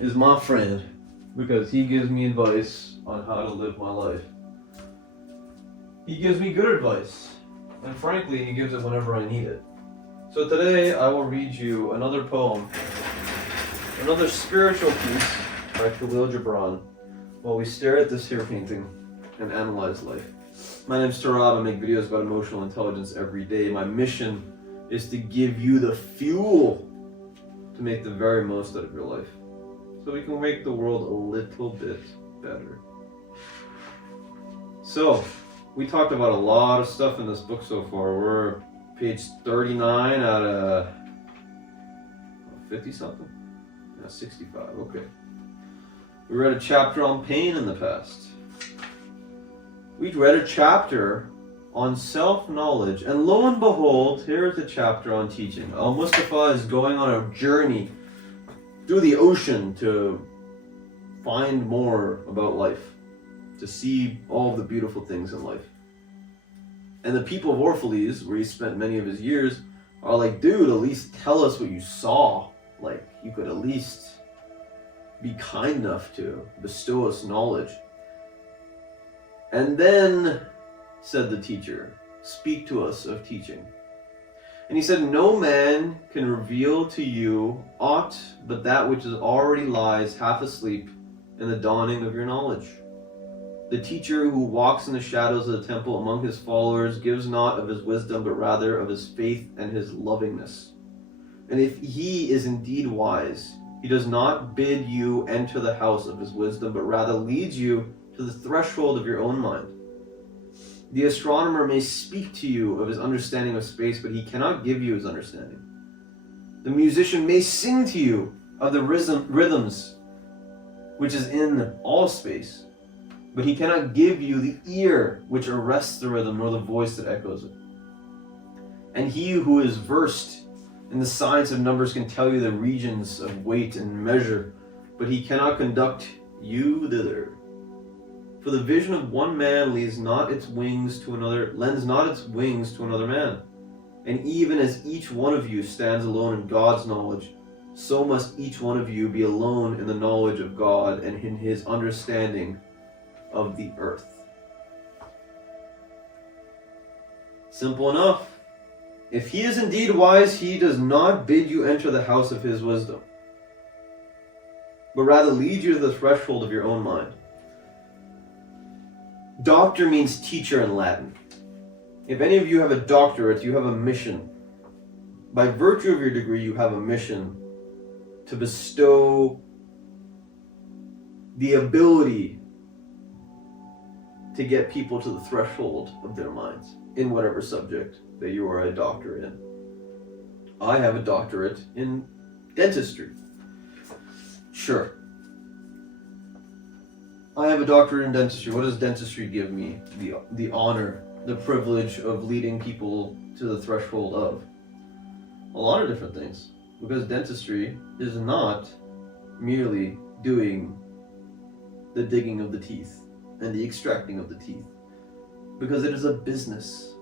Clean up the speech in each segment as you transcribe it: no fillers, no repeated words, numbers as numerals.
is my friend because he gives me advice on how to live my life. He gives me good advice, and frankly, he gives it whenever I need it. So today I will read you another poem, another spiritual piece by Khalil Gibran, while we stare at this here painting and analyze life. My name's Tarab. I make videos about emotional intelligence every day. My mission is to give you the fuel to make the very most out of your life, so we can make the world a little bit better. So, we talked about a lot of stuff in this book so far. We're page 39 out of 50 something? Yeah, 65, okay. We read a chapter on pain in the past. We read a chapter on self-knowledge, and lo and behold, here's a chapter on teaching. Al-Mustafa is going on a journey through the ocean to find more about life, to see all the beautiful things in life. And the people of Orphalese, where he spent many of his years, are like, dude, at least tell us what you saw. Like, you could at least be kind enough to bestow us knowledge. And then, said the teacher, speak to us of teaching. And he said, no man can reveal to you aught but that which already lies half asleep in the dawning of your knowledge. The teacher who walks in the shadows of the temple among his followers gives not of his wisdom, but rather of his faith and his lovingness. And if he is indeed wise, he does not bid you enter the house of his wisdom, but rather leads you to the threshold of your own mind. The astronomer may speak to you of his understanding of space, but he cannot give you his understanding. The musician may sing to you of the rhythms which is in all space, but he cannot give you the ear which arrests the rhythm, nor the voice that echoes it. And he who is versed in the science of numbers can tell you the regions of weight and measure, but he cannot conduct you thither. For the vision of one man lends not its wings to another man. And even as each one of you stands alone in God's knowledge, so must each one of you be alone in the knowledge of God and in his understanding of the earth. Simple enough. If he is indeed wise, he does not bid you enter the house of his wisdom, but rather lead you to the threshold of your own mind. Doctor means teacher in Latin. If any of you have a doctorate, you have a mission. By virtue of your degree, you have a mission to bestow the ability to get people to the threshold of their minds in whatever subject that you are a doctor in. I have a doctorate in dentistry. Sure. I have a doctorate in dentistry. What does dentistry give me? The honor, the privilege of leading people to the threshold of a lot of different things. Because dentistry is not merely doing the digging of the teeth and the extracting of the teeth. Because it is a business.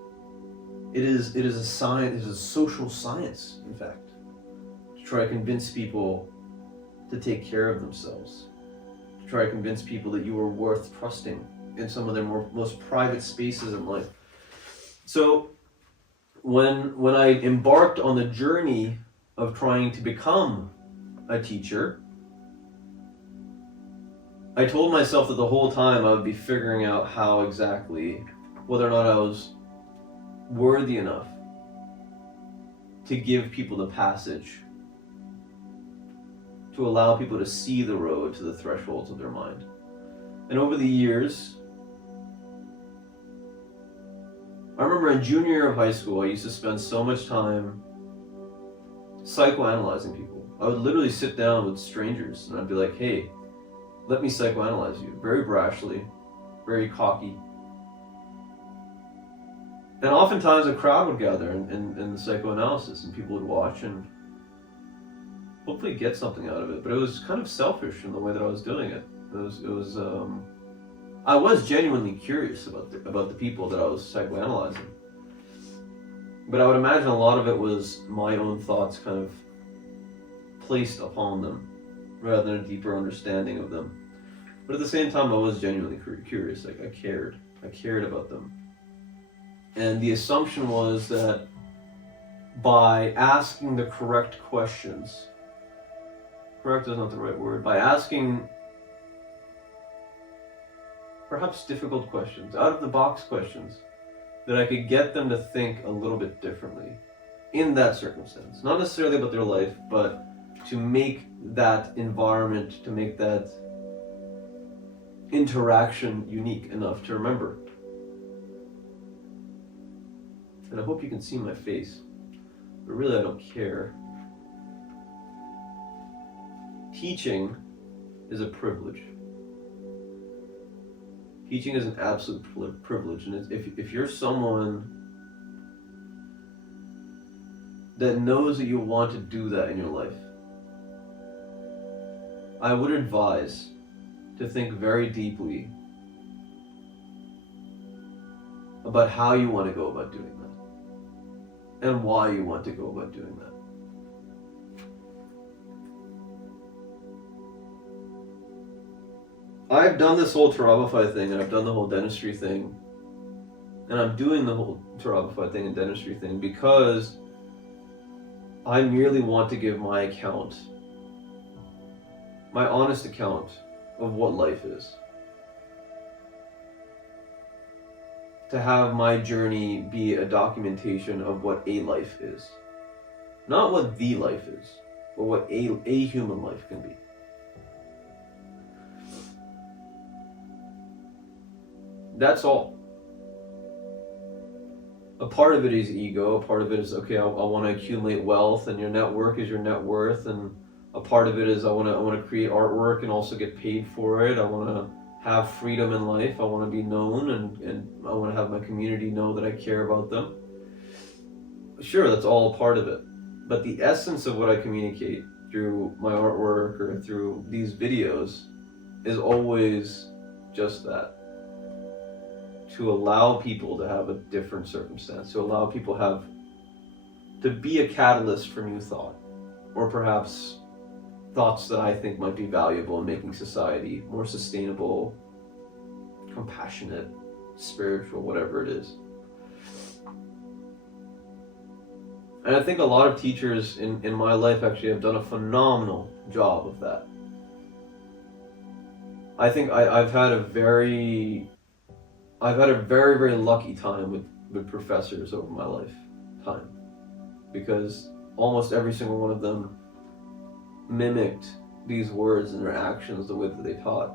It is a science, it is a social science, in fact, to try to convince people to take care of themselves. To try to convince people that you are worth trusting in some of their most private spaces in life. So when I embarked on the journey of trying to become a teacher, I told myself that the whole time I would be figuring out how exactly, whether or not I was worthy enough to give people the passage, to allow people to see the road to the thresholds of their mind. And over the years, I remember in junior year of high school, I used to spend so much time psychoanalyzing people. I would literally sit down with strangers and I'd be like, hey, let me psychoanalyze you. Very brashly, very cocky. And oftentimes a crowd would gather in the psychoanalysis and people would watch and hopefully get something out of it. But it was kind of selfish in the way that I was doing it. I was genuinely curious about the people that I was psychoanalyzing. But I would imagine a lot of it was my own thoughts kind of placed upon them. rather than a deeper understanding of them. But at the same time, I was genuinely curious. Like, I cared about them. And the assumption was that by asking the correct questions, correct is not the right word, by asking perhaps difficult questions, out of the box questions, that I could get them to think a little bit differently in that circumstance. Not necessarily about their life, but to make that environment, to make that interaction unique enough to remember. And I hope you can see my face, but really I don't care. Teaching is a privilege. Teaching is an absolute privilege, and if you're someone that knows that you want to do that in your life, I would advise to think very deeply about how you want to go about doing that and why you want to go about doing that. I've done this whole Tarabafai thing, and I've done the whole dentistry thing, and I'm doing the whole Tarabafai thing and dentistry thing because I merely want to give my account, my honest account of what life is. To have my journey be a documentation of what a life is. Not what the life is, but what a human life can be. That's all. A part of it is ego, a part of it is, okay, I want to accumulate wealth, and your network is your net worth, and a part of it is I want to create artwork and also get paid for it. I want to have freedom in life. I want to be known, and I want to have my community know that I care about them. Sure, that's all a part of it. But the essence of what I communicate through my artwork or through these videos is always just that. To allow people to have a different circumstance, to allow people to be a catalyst for new thought, or perhaps thoughts that I think might be valuable in making society more sustainable, compassionate, spiritual, whatever it is. And I think a lot of teachers in my life actually have done a phenomenal job of that. I think I've had a very, very lucky time with professors over my lifetime, because almost every single one of them mimicked these words and their actions the way that they taught.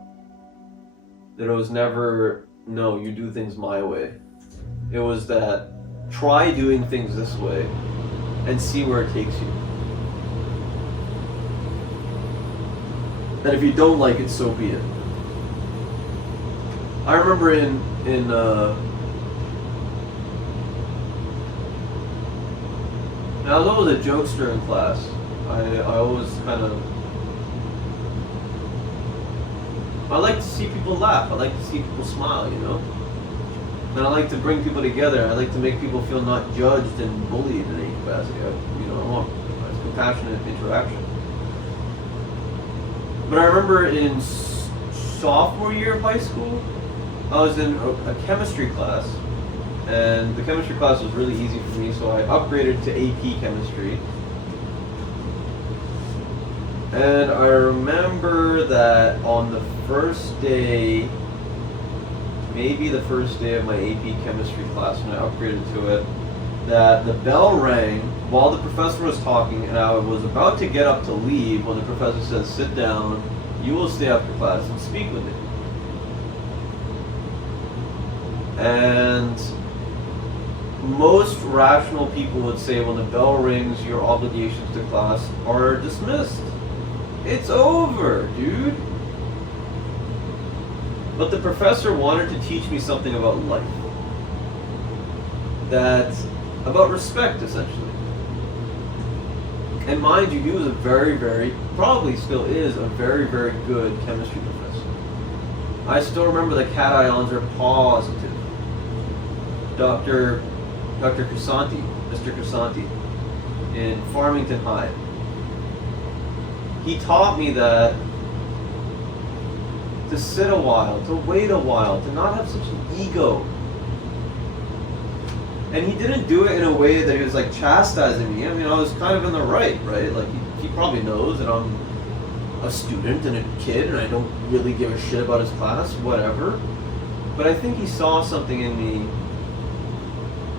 That it was never, no, you do things my way. It was that, try doing things this way and see where it takes you. And if you don't like it, so be it. I remember in I was always a jokester in class. I always I like to see people laugh. I like to see people smile, you know? And I like to bring people together. I like to make people feel not judged and bullied in any capacity. I want compassionate interaction. But I remember in sophomore year of high school, I was in a chemistry class, and the chemistry class was really easy for me, so I upgraded to AP chemistry. And I remember that on the first day, maybe the first day of my AP chemistry class when I upgraded to it, that the bell rang while the professor was talking, and I was about to get up to leave when the professor said, "Sit down, you will stay after class and speak with me." And most rational people would say when the bell rings, your obligations to class are dismissed. It's over, dude. But the professor wanted to teach me something about life. About respect, essentially. And mind you, he was a very, probably still is a very, very good chemistry professor. I still remember the cations are positive. Dr. Crisanti, Mr. Crisanti, in Farmington High. he taught me that to sit a while, to wait a while, to not have such an ego. And he didn't do it in a way that he was like chastising me. I mean, I was kind of in the right? Like, he probably knows that I'm a student and a kid and I don't really give a shit about his class, whatever. But I think he saw something in me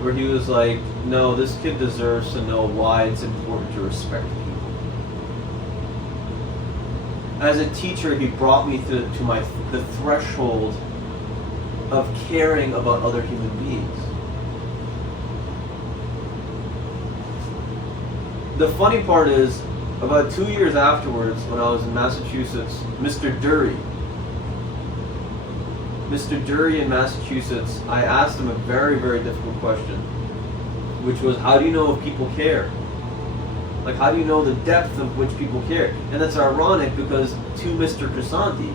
where he was like, no, this kid deserves to know why it's important to respect people. As a teacher, he brought me to the threshold of caring about other human beings. The funny part is, about 2 years afterwards, when I was in Massachusetts, Mr. Dury in Massachusetts, I asked him a very, very difficult question, which was, how do you know if people care? Like, how do you know the depth of which people care? And that's ironic because to Mr. Crisanti,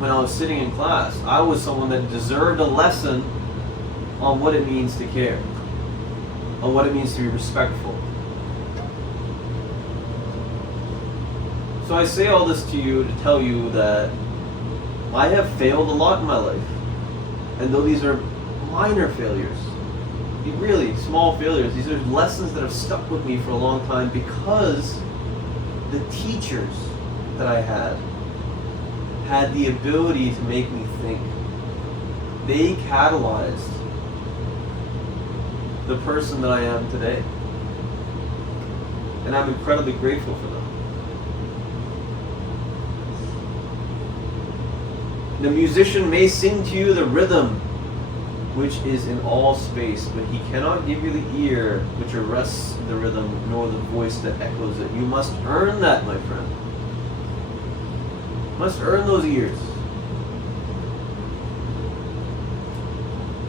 when I was sitting in class, I was someone that deserved a lesson on what it means to care, on what it means to be respectful. So I say all this to you to tell you that I have failed a lot in my life. And though these are minor failures, really small failures, these are lessons that have stuck with me for a long time because the teachers that I had the ability to make me think. They catalyzed the person that I am today. And I'm incredibly grateful for them. The musician may sing to you the rhythm which is in all space, but he cannot give you the ear which arrests the rhythm, nor the voice that echoes it. You must earn that, my friend. You must earn those ears.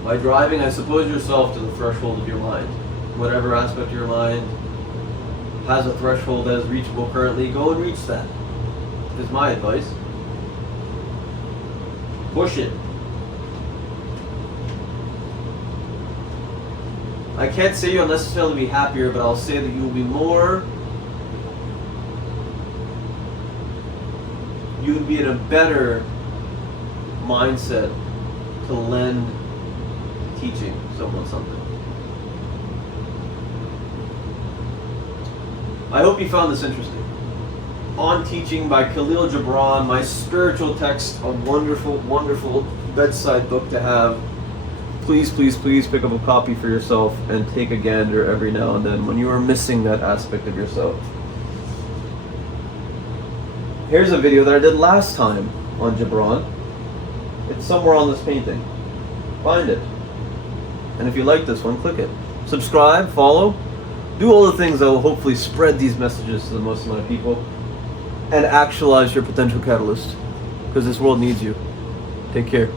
By driving, I suppose yourself to the threshold of your mind. Whatever aspect of your mind has a threshold that is reachable currently, go and reach that. Is my advice. Push it. I can't say you'll necessarily be happier, but I'll say that you will be you would be in a better mindset to lend teaching someone something. I hope you found this interesting. On Teaching by Khalil Gibran, my spiritual text, a wonderful, wonderful bedside book to have. Please, please, please pick up a copy for yourself and take a gander every now and then when you are missing that aspect of yourself. Here's a video that I did last time on Gibran. It's somewhere on this painting. Find it. And if you like this one, click it. Subscribe, follow, do all the things that will hopefully spread these messages to the most amount of people and actualize your potential catalyst, because this world needs you. Take care.